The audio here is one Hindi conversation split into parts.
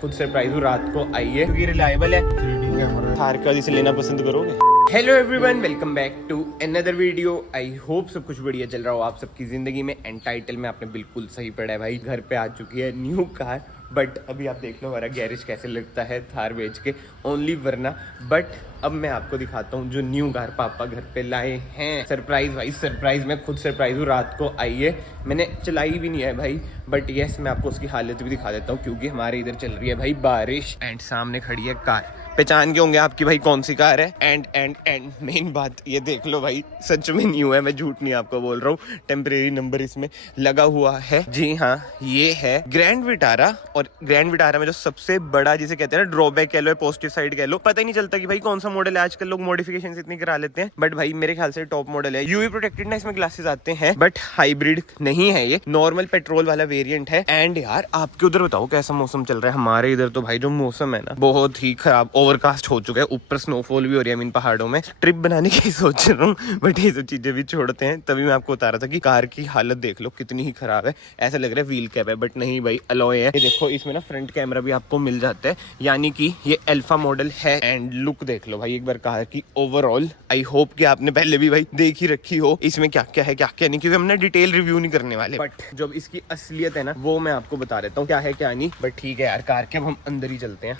खुद सरप्राइज हूँ, रात को आई है क्योंकि रिलायबल है। 3D कैमरा थार का इसे लेना पसंद करोगे? Hello everyone, welcome back to another video. I hope सब कुछ बढ़िया चल रहा हो आप सबकी जिंदगी में। एंड टाइटल में आपने बिल्कुल सही पढ़ा है भाई, घर पे आ चुकी है न्यू कार। बट अभी आप देख लो हमारा गैरेज कैसे लगता है थार बेच के ओनली, वरना बट अब मैं आपको दिखाता हूँ जो न्यू कार पापा घर पे लाए हैं। सरप्राइज भाई सरप्राइज, मैं खुद सरप्राइज हूँ, रात को आई है, मैंने चलाई भी नहीं है भाई। बट यस, मैं आपको उसकी हालत भी दिखा देता हूँ क्योंकि हमारे इधर चल रही है भाई बारिश। एंड सामने खड़ी है कार, पहचान के होंगे आपकी भाई कौन सी कार है। एंड मेन बात ये देख लो भाई, सच में न्यू है, मैं झूठ नहीं आपको बोल रहा हूँ। टेम्परेरी नंबर इसमें लगा हुआ है। जी हाँ, ये है ग्रैंड विटारा। और ग्रैंड विटारा में जो सबसे बड़ा जिसे कहते हैं ना ड्रॉबैक कह लो, पॉजिटिव साइड कह लो, पता ही नहीं चलता कि भाई कौन सा मॉडल है। आजकल लोग मॉडिफिकेशन इतनी करा लेते हैं, बट भाई मेरे ख्याल से टॉप मॉडल है। यूवी प्रोटेक्टेड ना इसमें ग्लासेस आते हैं, बट हाइब्रिड नहीं है, ये नॉर्मल पेट्रोल वाला वेरिएंट है। एंड यार आपके उधर बताओ कैसा मौसम चल रहा है? हमारे इधर तो भाई जो मौसम है ना बहुत ही खराब, ओवरकास्ट हो चुका है, ऊपर स्नोफॉल भी हो रही है इन पहाड़ों में। ट्रिप बनाने की सोच रहा हूँ, बट ये सब चीजें भी छोड़ते हैं। तभी मैं आपको बता रहा था कि कार की हालत देख लो कितनी ही खराब है। ऐसा लग रहा है व्हील कैप है, बट नहीं भाई अलॉय है। ये देखो इसमें ना फ्रंट कैमरा भी आपको मिल जाता है, यानी कि ये अल्फा मॉडल है। एंड लुक देख लो भाई एक बार कार की ओवरऑल। आई होप कि आपने पहले भी भाई देख ही रखी हो इसमें क्या क्या है क्या क्या नहीं, क्योंकि हमने डिटेल रिव्यू नहीं करने वाले। बट जब इसकी असलियत है ना वो मैं आपको बता देता हूँ क्या है क्या नहीं। बट ठीक है यार, कार के अब हम अंदर ही चलते हैं।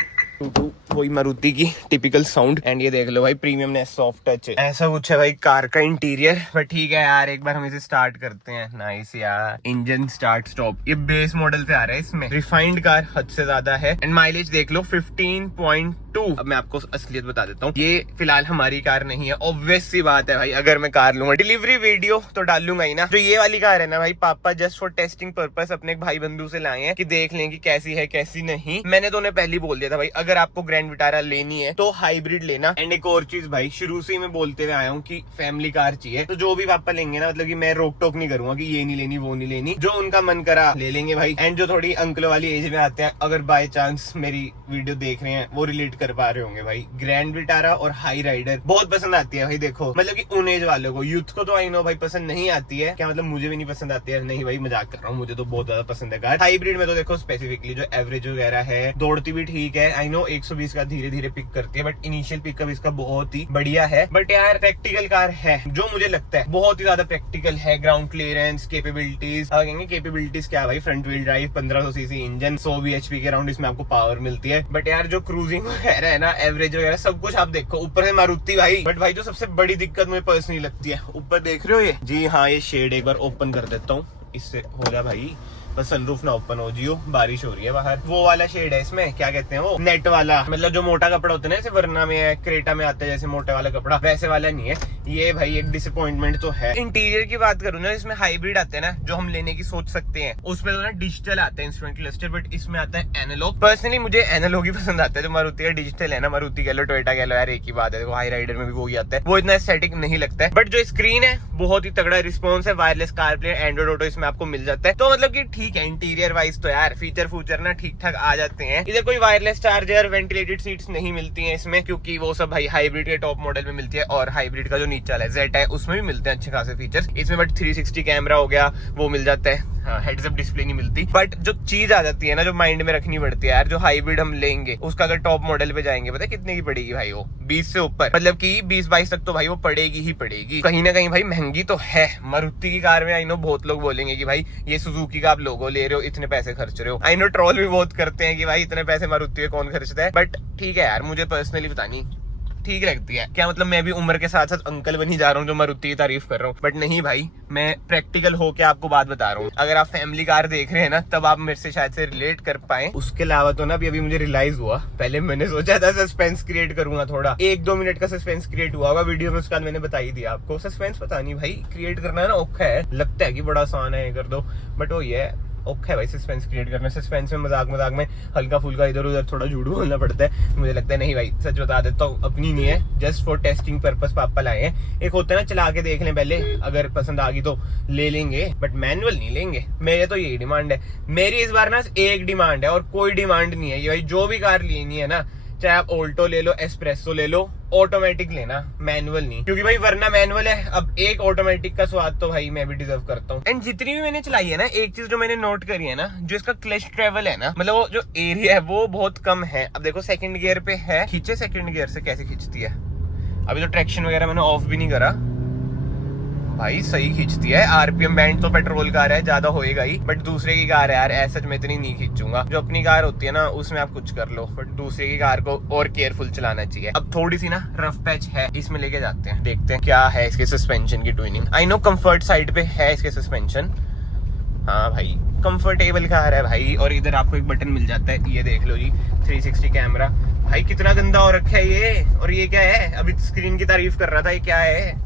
वही मारुति की टिपिकल साउंड। एंड ये देख लो भाई प्रीमियमनेस, सॉफ्ट टच, ऐसा कुछ है भाई कार का इंटीरियर। बट ठीक है यार, एक बार हम इसे स्टार्ट करते हैं। नाइस यार, इंजन स्टार्ट स्टॉप ये बेस मॉडल से आ रहा है, इसमें रिफाइंड कार हद से ज्यादा है। एंड माइलेज देख लो 15.2। अब मैं आपको असलियत बता देता हूँ, ये फिलहाल हमारी कार नहीं है। ऑब्वियस सी बात है भाई, अगर मैं कार लूंगा डिलीवरी वीडियो तो डाल लूंगा ही ना। जो ये वाली कार है ना भाई, पापा जस्ट फॉर टेस्टिंग पर्पस अपने एक भाई बंधु से लाए हैं कि देख लें कि कैसी है कैसी नहीं। मैंने तो उन्हें पहले ही बोल दिया था भाई, अगर आपको ग्रैंड विटारा लेनी है तो हाइब्रिड लेना। एंड एक और चीज भाई, शुरू से ही मैं बोलते हुए आया हूँ कि फैमिली कार चाहिए, तो जो भी पापा लेंगे ना, मतलब कि मैं रोक टोक नहीं करूंगा कि ये नहीं लेनी वो नहीं लेनी, जो उनका मन करा ले लेंगे भाई। एंड जो थोड़ी अंकलों वाली एज में आते हैं, अगर बाय चांस मेरी वीडियो देख रहे हैं, वो रिलेट कर पा रहे होंगे भाई, ग्रैंड विटारा और हाई राइडर बहुत पसंद आती है भाई। देखो मतलब कि उन एज वालों को, यूथ को तो आई नो भाई पसंद नहीं आती है, क्या मतलब मुझे भी नहीं पसंद आती है, नहीं भाई मजाक कर रहा हूँ, मुझे तो बहुत ज्यादा पसंद है कार। हाइब्रिड में तो देखो स्पेसिफिकली जो एवरेज वगैरह है, दौड़ती भी ठीक है, आई नो 120 का धीरे धीरे पिक करती है, बट इनिशियल पिकअप इसका बहुत ही बढ़िया है। बट यार प्रैक्टिकल कार है, जो मुझे लगता है बहुत ही ज्यादा प्रैक्टिकल है। ग्राउंड क्लियरेंस, कैपेबिलिटीज, कहेंगे कैपेबिलिटीज क्या भाई, front wheel drive, 1500 CC engine, 100 bhp के राउंड इसमें आपको पावर मिलती है। बट यार जो क्रूजिंग वगैरह है ना, एवरेज वगैरह सब कुछ आप देखो, ऊपर है मारुति भाई। बट भाई जो सबसे बड़ी दिक्कत मुझे पर्सनली लगती है, ऊपर देख रहे हो ये, जी हाँ ये शेड एक बार ओपन कर देता हूँ, इससे हो जा भाई, बस सनरूफ ना ओपन हो जियो, बारिश हो रही है बाहर। वो वाला शेड है इसमें, क्या कहते हैं वो, नेट वाला, मतलब जो मोटा कपड़ा होता है ना, जैसे वरना में है, क्रेटा में आता है जैसे मोटे वाला कपड़ा, वैसे वाला नहीं है ये भाई। एक डिसअपॉइंटमेंट तो है। इंटीरियर की बात करूँ ना, इसमें हाइब्रिड आते हैं ना जो हम लेने की सोच सकते हैं, उसमें तो ना डिजिटल आता है इंस्ट्रूमेंट क्लस्टर, बट इसमें आता है एनालॉग। पर्सनली मुझे एनालॉग ही पसंद आता है। जो मारुति का डिजिटल है ना, मारुति कह लो टोयोटा कह लो यार, एक ही बात है। हाई राइडर में भी वो ही आता है, वो इतना एस्थेटिक नहीं लगता है। बट जो स्क्रीन है बहुत ही तगड़ा रिस्पॉन्स है, वायरलेस कारप्ले, एंड्रॉइड ऑटो इसमें आपको मिल जाता है। तो मतलब की ठीक है, इंटीरियर वाइज तो यार फीचर ना ठीक ठाक आ जाते हैं। इधर कोई वायरलेस चार्जर, वेंटिलेटेड सीट्स नहीं मिलती हैं इसमें, क्योंकि वो सब भाई हाइब्रिड के टॉप मॉडल में मिलती है। और हाइब्रिड का जो नीचे वाला जेड है उसमें भी मिलते हैं अच्छे खासे फीचर्स इसमें। बट 360 कैमरा हो गया वो मिल जाता है, हाँ हेड्स अप डिस्प्ले नहीं मिलती। बट जो चीज आ जाती है ना, जो माइंड में रखनी पड़ती है यार, जो हाइब्रिड हम लेंगे उसका अगर टॉप मॉडल पे जाएंगे, पता है कितने की पड़ेगी भाई? वो 20 से ऊपर, मतलब कि 20-22 तक तो भाई वो पड़ेगी ही पड़ेगी। कहीं ना कहीं भाई महंगी तो है। मारुति की कार में आई नो बहुत लोग बोलेंगे कि भाई ये सुजुकी का आप लोगो ले रहे हो, इतने पैसे खर्च रहे हो। आई नो ट्रोल भी बहुत करते हैं कि भाई इतने पैसे मारुति पे कौन खर्चता है। बट ठीक है यार, मुझे पर्सनली पता नहीं ठीक लगती है। क्या मतलब मैं भी उम्र के साथ साथ अंकल बन ही जा रहा हूँ जो मारुति की तारीफ कर रहा हूँ? बट नहीं भाई, मैं प्रैक्टिकल होके आपको बात बता रहा हूँ। अगर आप फैमिली कार देख रहे हैं ना, तब आप मेरे से शायद से रिलेट कर पाए। उसके अलावा तो ना अभी मुझे रियलाइज हुआ, पहले मैंने सोचा था सस्पेंस क्रिएट करूंगा, थोड़ा 1-2 मिनट का सस्पेंस क्रिएट हुआ होगा वीडियो में, उसके बाद मैंने बता ही दिया आपको। सस्पेंस पता नहीं भाई क्रिएट करना है ना, औखा है, लगता है कि बड़ा आसान है कर दो, बट वो ये औखा है भाई सस्पेंस क्रिएट करना। सस्पेंस में मजाक में हल्का फुल्का इधर उधर थोड़ा झूठ बोलना पड़ता है। मुझे लगता है नहीं भाई, सच बता देता हूँ, अपनी नहीं है, जस्ट फॉर टेस्टिंग पर्पस पापा लाए हैं। एक होता है ना चला के देख लें पहले, अगर पसंद आ गई तो ले लेंगे, बट मैनुअल नहीं लेंगे। मेरे तो यही डिमांड है। मेरी इस बार ना एक डिमांड है और कोई डिमांड नहीं है ये भाई, जो भी कार लेनी है ना, चाहे आप ऑल्टो ले लो, एस्प्रेसो ले लो, ऑटोमेटिक लेना, मैनुअल नहीं, क्योंकि भाई वरना मैनुअल है। अब एक ऑटोमेटिक का स्वाद तो भाई मैं भी डिजर्व करता हूँ। एंड जितनी भी मैंने चलाई है ना, एक चीज जो मैंने नोट करी है ना, जो इसका क्लच ट्रेवल है ना, मतलब वो जो एरिया है वो बहुत कम है। अब देखो सेकंड गियर पे है, खींचे सेकंड गियर से कैसे खींचती है। अभी तो ट्रैक्शन वगैरह मैंने ऑफ भी नहीं करा भाई, सही खींचती है। आरपीएम बैंड तो पेट्रोल कार है, ज्यादा होएगा ही, बट दूसरे की कार है यार, ऐसा मैं इतनी नहीं खींचूंगा। जो अपनी कार होती है ना उसमें आप कुछ कर लो, बट दूसरे की कार को और केयरफुल चलाना चाहिए। अब थोड़ी सी ना रफ पैच है, इसमें लेके जाते हैं, देखते हैं क्या है इसके सस्पेंशन की tuning. I know comfort side पे है इसके सस्पेंशन, हाँ भाई कंफर्टेबल कार है भाई। और इधर आपको एक बटन मिल जाता है, ये देख लो जी, 360 कैमरा। भाई कितना गंदा हो रखा है ये। और ये क्या है, अभी स्क्रीन की तारीफ कर रहा था, ये क्या है,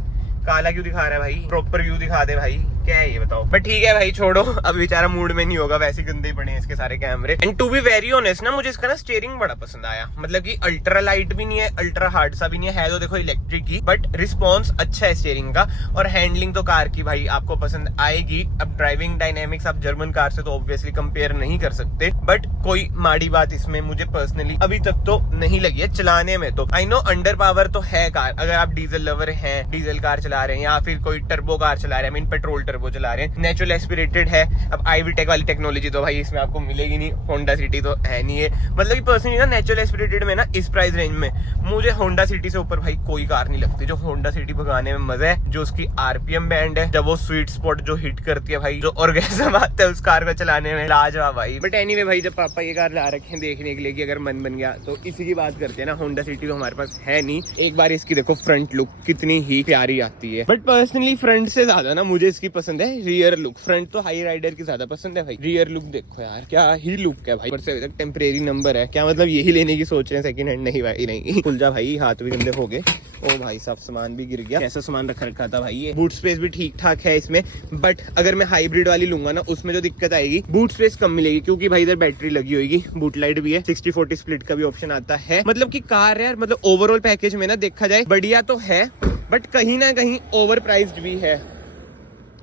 काला क्यों दिखा रहा है भाई, प्रॉपर व्यू दिखा दे भाई, क्या है ये बताओ। बट ठीक है भाई छोड़ो, अब बेचारा मूड में नहीं होगा, वैसे गंदे ही पड़े हैं इसके सारे कैमरे। And to be very honest ना, मुझे इसका ना स्टीयरिंग बड़ा पसंद आया। मतलब कि अल्ट्रा लाइट भी नहीं है, अल्ट्रा हार्ड सा भी नहीं है तो देखो इलेक्ट्रिक की, बट रिस्पॉन्स अच्छा है स्टीयरिंग का। और हैंडलिंग तो कार की भाई आपको पसंद आएगी। अब ड्राइविंग डायनेमिक्स आप जर्मन कार से तो ऑब्वियसली कंपेयर नहीं कर सकते, बट कोई माड़ी बात इसमें मुझे पर्सनली अभी तक तो नहीं लगी है चलाने में। तो आई नो अंडर पावर तो है कार, अगर आप डीजल लवर हैं, डीजल कार चला रहे हैं या फिर कोई टर्बो कार चला रहे हैं, मीन पेट्रोल टर्बो चला रहे हैं, नेचुरल एस्पिरेटेड है। अब आईवी टेक वाली टेक्नोलॉजी तो भाई इसमें आपको मिलेगी नहीं, होंडा सिटी तो है नहीं है। मतलब कि पर्सनली ना नेचुरल एस्पिरेटेड में ना इस प्राइस रेंज में मुझे होंडा सिटी से ऊपर भाई कोई कार नहीं लगती। जो होंडा सिटी भगाने में मजा है, जो उसकी आरपीएम बैंड है, जब वो स्वीट स्पॉट जो हिट करती है भाई, जो ऑर्गेज़म आता है उस कार को चलाने में, लाजवाब भाई। बट एनीवे भाई, जब पापा ये कार ला रखे हैं देखने के लिए कि अगर मन बन गया तो इसी की बात करते हैं ना। होंडा सिटी तो हमारे पास है नहीं। एक बार इसकी देखो फ्रंट लुक कितनी ही प्यारी आती है, बट पर्सनली फ्रंट से ज्यादा ना मुझे इसकी पसंद है रियर लुक। फ्रंट तो हाई राइडर की ज्यादा पसंद है भाई, रियर लुक देखो यार क्या ही लुक है भाई। ऊपर से टेम्परेरी नंबर है, क्या मतलब यही लेने की सोच रहे हैं सेकंड हैंड? नहीं भाई नहीं, खुल जा भाई, हाथ भी गंदे हो गए। ओ भाई साहब सामान भी गिर गया, कैसा सामान रखा था भाई। ये बूट स्पेस भी ठीक ठाक है इसमें, बट अगर मैं हाइब्रिड वाली लूंगा ना उसमें जो दिक्कत आएगी, बूट स्पेस कम मिलेगी, क्योंकि भाई इधर बैटरी लगी होगी, बूट लाइट भी है, 60-40 स्प्लिट का भी ऑप्शन आता है। मतलब की कार यार, मतलब ओवरऑल पैकेज में ना देखा जाए बढ़िया तो है, बट कहीं ना कहीं ओवर प्राइस्ड भी है।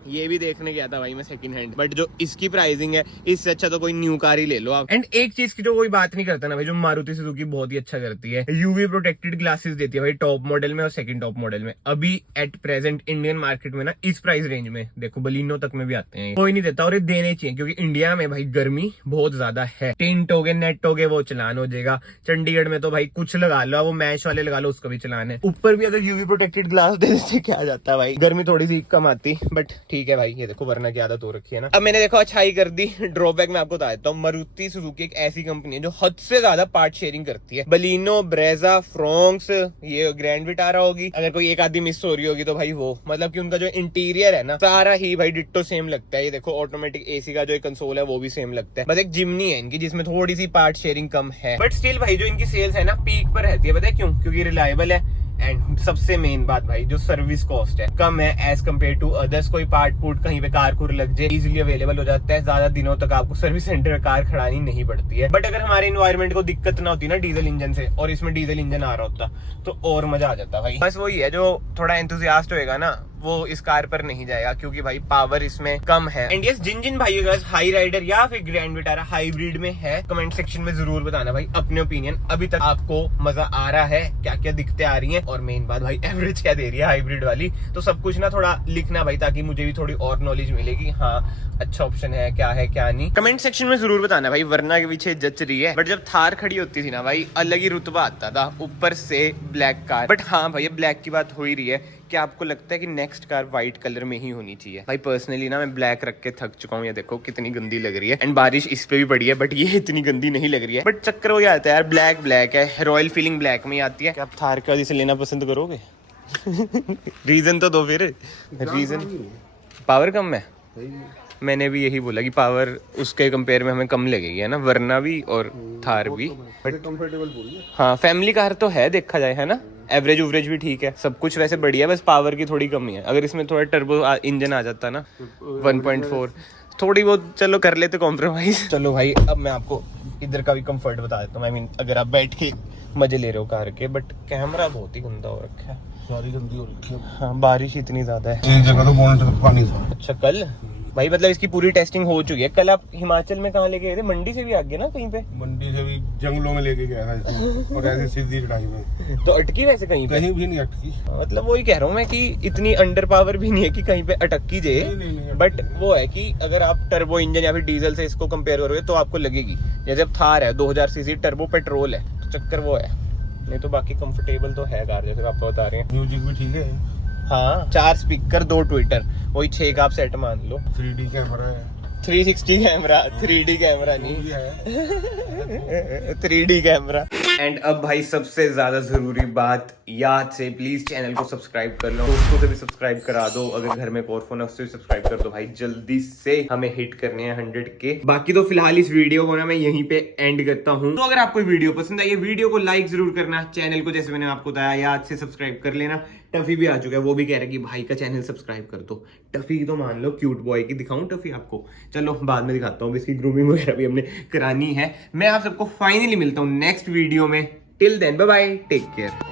ये भी देखने गया था भाई मैं सेकंड हैंड, बट जो इसकी प्राइसिंग है इससे अच्छा तो कोई न्यू कार ही ले लो आप। एंड एक चीज की जो कोई बात नहीं करता ना भाई, जो मारुति सुजुकी बहुत ही अच्छा करती है, यूवी प्रोटेक्टेड ग्लासेस देती है भाई टॉप मॉडल में और सेकंड टॉप मॉडल में। अभी एट प्रेजेंट इंडियन मार्केट में ना इस प्राइस रेंज में देखो बलिनो तक में भी आते हैं, कोई नहीं देता और ये देने चाहिए, क्योंकि इंडिया में भाई गर्मी बहुत ज्यादा है। टिंट हो गए, नेट हो गए, वो चलान हो जाएगा। चंडीगढ़ में तो भाई कुछ लगा लो, वो मैच वाले लगा लो, उसका भी चलान है। ऊपर भी अगर यूवी प्रोटेक्टेड ग्लास दे देते क्या जाता है भाई, गर्मी थोड़ी सी कम आती, बट ठीक है भाई। ये देखो वरना की आदत हो रखी है ना। अब मैंने देखो अच्छाई कर दी, ड्रॉबैक में आपको बता देता हूँ। मारुति सुजुकी एक ऐसी कंपनी है जो हद से ज्यादा पार्ट शेयरिंग करती है। बलिनो, ब्रेजा, फ्रोंक्स, ये ग्रैंड विटारा होगी, अगर कोई एक आदमी मिस हो रही होगी तो भाई वो, मतलब कि उनका जो इंटीरियर है ना सारा ही भाई डिट्टो सेम लगता है। ये देखो ऑटोमेटिक एसी का जो कंसोल है वो भी सेम लगता है, बस एक जिमनी है इनकी जिसमें थोड़ी सी पार्ट शेयरिंग कम है, बट स्टिल भाई जो इनकी सेल्स है ना पीक पर रहती है। पता है क्यों? क्योंकि रिलायबल है, एंड सबसे मेन बात भाई जो सर्विस कॉस्ट है कम है एज कम्पेयर टू अदर्स। कोई पार्ट पुट कहीं पे कार को लग जाए इजीली अवेलेबल हो जाता है, ज्यादा दिनों तक आपको सर्विस सेंटर में कार खड़ानी नहीं पड़ती है। बट अगर हमारे एनवायरमेंट को दिक्कत ना होती ना डीजल इंजन से, और इसमें डीजल इंजन आ रहा होता तो और मजा आ जाता भाई। बस वही है, जो थोड़ा एंथुसियास्ट होएगा ना वो इस कार पर नहीं जाएगा, क्योंकि भाई पावर इसमें कम है। एंड यस, जिन भाई हाई राइडर या फिर ग्रैंड विटारा हाइब्रिड में है, कमेंट सेक्शन में जरूर बताना भाई अपने ओपिनियन। अभी तक आपको मजा आ रहा है, क्या क्या दिक्कतें आ रही हैं, और मेन बात भाई एवरेज क्या दे रही है हाइब्रिड वाली। तो सब कुछ ना थोड़ा लिखना भाई, ताकि मुझे भी थोड़ी और नॉलेज मिलेगी, हाँ अच्छा ऑप्शन है क्या नहीं। कमेंट सेक्शन में जरूर बताना भाई, वरना के पीछे जच रही है। बट जब थार खड़ी होती थी ना भाई, अलग ही रुतबा आता था, ऊपर से ब्लैक कार। बट हाँ भाई ब्लैक की बात हो ही रही है, क्या आपको लगता है कि नेक्स्ट कार व्हाइट कलर में ही होनी चाहिए? भाई पर्सनली ना मैं ब्लैक रख के थक चुका हूँ। ये देखो कितनी गंदी लग रही है, एंड बारिश इस पे भी पड़ी है, बट ये इतनी गंदी नहीं लग रही है। बट चक्कर हो जाता है यार, ब्लैक है, रॉयल फीलिंग ब्लैक में ही आती है। क्या आप थार का जिसे लेना पसंद करोगे? रीजन तो दो फिर। रीजन पावर कम है, मैंने भी यही बोला कि पावर उसके कंपेयर में हमें कम लगेगी है ना, वरना भी और थार भी। बट कंफर्टेबल बोलिए, हाँ फैमिली कार तो है देखा जाए है ना, एवरेज उवरेज भी ठीक है, सब कुछ वैसे बढ़िया, बस पावर की थोड़ी कमी है। अगर इसमें थोड़ा टर्बो इंजन आ जाता ना 1.4 थोड़ी बहुत चलो कर लेते कॉम्प्रोमाइज। चलो भाई अब मैं आपको इधर का भी कंफर्ट बता देता हूँ। आई मीन अगर आप बैठ के मजे ले रहे हो कार के, बट कैमरा बहुत ही गंदा हो रखा है, सारी गंदी हो रखी है। हाँ बारिश इतनी ज्यादा है, एक जगह तो बोनट तक पानी था। अच्छा कल भाई मतलब इसकी पूरी टेस्टिंग हो चुकी है। कल आप हिमाचल में कहाँ लेके गए थे? मंडी से भी आगे ना कहीं पे? मंडी से भी जंगलों में लेके गया था इसको, और ऐसे सीधी चढ़ाई में। तो अटकी वैसे कहीं पे? कहीं भी नहीं अटकी। मतलब वही कह रहा हूँ मैं कि इतनी अंडर पावर भी नहीं है कि कहीं पे अटकी जाए, नहीं, बट वो है कि अगर आप टर्बो इंजन या फिर डीजल से इसको कंपेयर करोगे तो आपको लगेगी। जैसे अब थार है 2000 सीसी टर्बो पेट्रोल है, तो चक्कर वो है। नहीं तो बाकी कंफर्टेबल तो है कार, जैसे आपको बता रहे हैं। म्यूजिक भी ठीक है। हाँ, 4 स्पीकर 2 ट्विटर, वही 6 का आप सेट मान लो। 3D कैमरा है, 360 कैमरा, 3D कैमरा नहीं, 3D कैमरा। एंड अब भाई सबसे ज्यादा जरूरी बात, याद से प्लीज चैनल को सब्सक्राइब कर लो, दोस्तों से भी सब्सक्राइब करा दो, अगर घर में एक और फोन है उससे भी सब्सक्राइब कर दो भाई, जल्दी से हमें हिट करने हैं 100 के। बाकी तो फिलहाल इस वीडियो को ना मैं यहीं पे एंड करता हूँ। तो अगर आपको वीडियो पसंद आई है, वीडियो को लाइक जरूर करना, चैनल को जैसे मैंने आपको बताया याद से सब्सक्राइब कर लेना। टफी भी आ चुका है, वो भी कह रहा है कि भाई का चैनल सब्सक्राइब कर दो। टफी की तो मान लो क्यूट बॉय की, दिखाऊं टफी आपको? चलो बाद में दिखाता हूँ, इसकी ग्रूमिंग वगैरह भी हमने करानी है। मैं आप सबको फाइनली मिलता हूँ नेक्स्ट वीडियो में। Till then bye bye, take care.